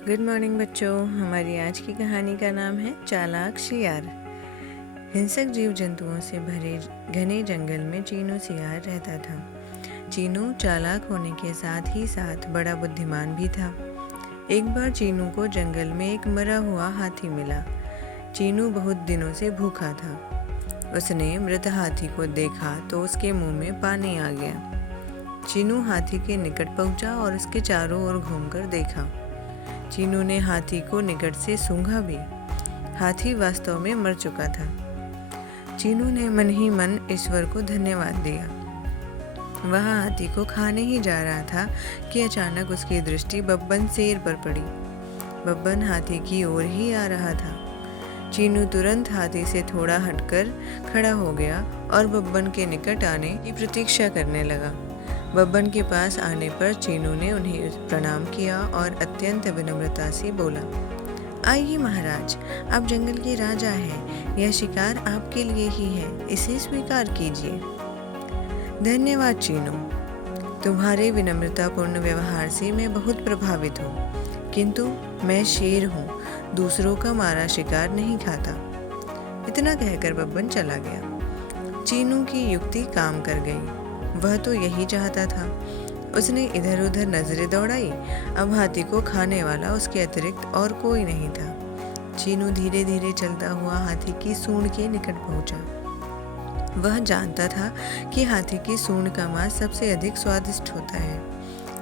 Good morning बच्चों। हमारी आज की कहानी का नाम है चालाक शियार। हिंसक जीव जंतुओं से भरे घने जंगल में चीनू शियार रहता था। चीनू चालाक होने के साथ ही साथ बड़ा बुद्धिमान भी था। एक बार चीनू को जंगल में एक मरा हुआ हाथी मिला। चीनू बहुत दिनों से भूखा था। उसने मृत हाथी को देखा तो उसके मुंह में पानी आ गया। चीनू हाथी के निकट पहुंचा और उसके चारों ओर घूमकर देखा। चीनू ने हाथी को निकट से सूंघा भी। हाथी वास्तव में मर चुका था। चीनू ने मन ही मन ईश्वर को धन्यवाद दिया। वह हाथी को खाने ही जा रहा था कि अचानक उसकी दृष्टि बब्बन शेर पर पड़ी। बब्बन हाथी की ओर ही आ रहा था। चीनू तुरंत हाथी से थोड़ा हटकर खड़ा हो गया और बब्बन के निकट आने की प्रतीक्षा करने लगा। बब्बन के पास आने पर चीनू ने उन्हें प्रणाम किया और अत्यंत विनम्रता से बोला, आइए महाराज, आप जंगल के राजा हैं। यह शिकार आपके लिए ही है, इसे स्वीकार कीजिए। धन्यवाद चीनू, तुम्हारे विनम्रतापूर्ण व्यवहार से मैं बहुत प्रभावित हूँ, किंतु मैं शेर हूँ, दूसरों का मारा शिकार नहीं खाता। इतना कहकर बब्बन चला गया। चीनू की युक्ति काम कर गई। वह तो यही चाहता था। उसने इधर उधर नजरें दौड़ाई। अब हाथी को खाने वाला उसके अतिरिक्त और कोई नहीं था। चीनू धीरे धीरे चलता हुआ हाथी की सूंड के निकट पहुंचा। वह जानता था कि हाथी की सूंड का मांस सबसे अधिक स्वादिष्ट होता है,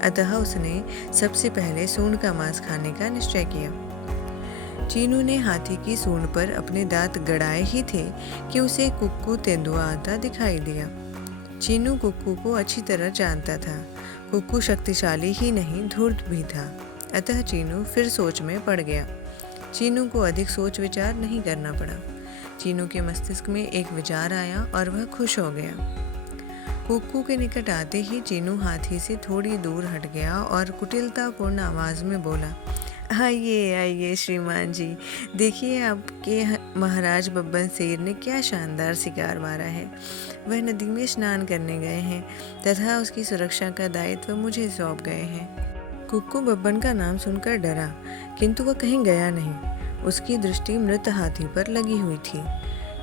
अतः उसने सबसे पहले सूंड का मांस खाने का निश्चय किया। चीनू ने हाथी की सूंड पर अपने दांत गड़ाए ही थे कि उसे कुक्कू तेंदुआ आता दिखाई दिया। चीनू कुक्कू को अच्छी तरह जानता था। कुक्कू शक्तिशाली ही नहीं, धूर्त भी था। अतः चीनू फिर सोच में पड़ गया। चीनू को अधिक सोच विचार नहीं करना पड़ा। चीनू के मस्तिष्क में एक विचार आया और वह खुश हो गया। कुक्कू के निकट आते ही चीनू हाथी से थोड़ी दूर हट गया और कुटिलतापूर्ण आवाज में बोला, आइए आइए श्रीमान जी, देखिए आपके महाराज बब्बन शेर ने क्या शानदार शिकार मारा है। वह नदी में स्नान करने गए हैं तथा उसकी सुरक्षा का दायित्व मुझे सौंप गए हैं। कुक्कू बब्बन का नाम सुनकर डरा, किंतु वह कहीं गया नहीं। उसकी दृष्टि मृत हाथी पर लगी हुई थी।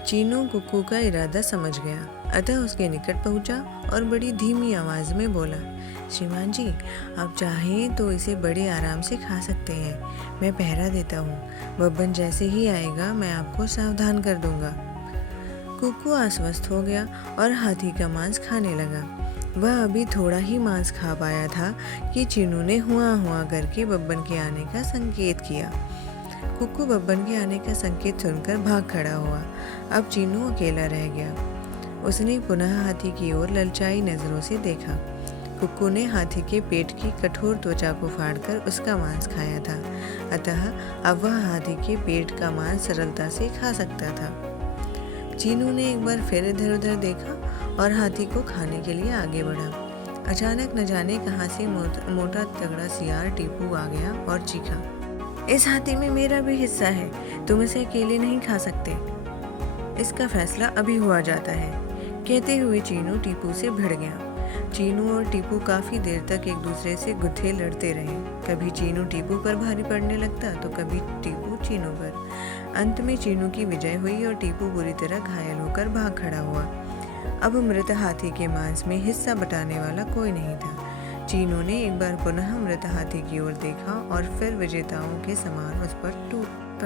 चीनू कुक्कू का इरादा समझ गया, अतः उसके निकट पहुंचा और बड़ी धीमी आवाज में बोला, श्रीमान जी, आप चाहें तो इसे बड़े आराम से खा सकते हैं। मैं पहरा देता हूँ। बब्बन जैसे ही आएगा मैं आपको सावधान कर दूंगा। कुक्कू आश्वस्त हो गया और हाथी का मांस खाने लगा। वह अभी थोड़ा ही मांस खा पाया था कि चीनू ने हुआ हुआ करके बब्बन के आने का संकेत किया। कुक्कू बब्बन के आने का संकेत सुनकर भाग खड़ा हुआ। अब चीनू अकेला रह गया। उसने पुनः हाथी की ओर ललचाई नजरों से देखा। कुक्कू ने हाथी के पेट की कठोर त्वचा को फाड़कर उसका मांस खाया था, अतः अब वह हाथी के पेट का मांस सरलता से खा सकता था। चीनू ने एक बार फिर इधर उधर देखा और हाथी को खाने के लिए आगे बढ़ा। अचानक न जाने कहां से मोटा तगड़ा सियार टीपू आ गया और चीखा, इस हाथी में मेरा भी हिस्सा है, तुम इसे अकेले नहीं खा सकते। इसका फैसला अभी हुआ जाता है। कहते हुए चीनू टीपू से भिड़ गया। चीनू और टीपू काफी देर तक एक दूसरे से गुत्थे लड़ते रहे। कभी चीनू टीपू पर भारी पड़ने लगता तो कभी टीपू चीनू पर। अंत में चीनू की विजय हुई और टीपू बुरी तरह घायल होकर भाग खड़ा हुआ। अब मृत हाथी के मांस में हिस्सा बटाने वाला कोई नहीं था। चीनू ने एक बार पुनः मृत हाथी की ओर देखा और फिर विजेताओं के समान उस पर टूट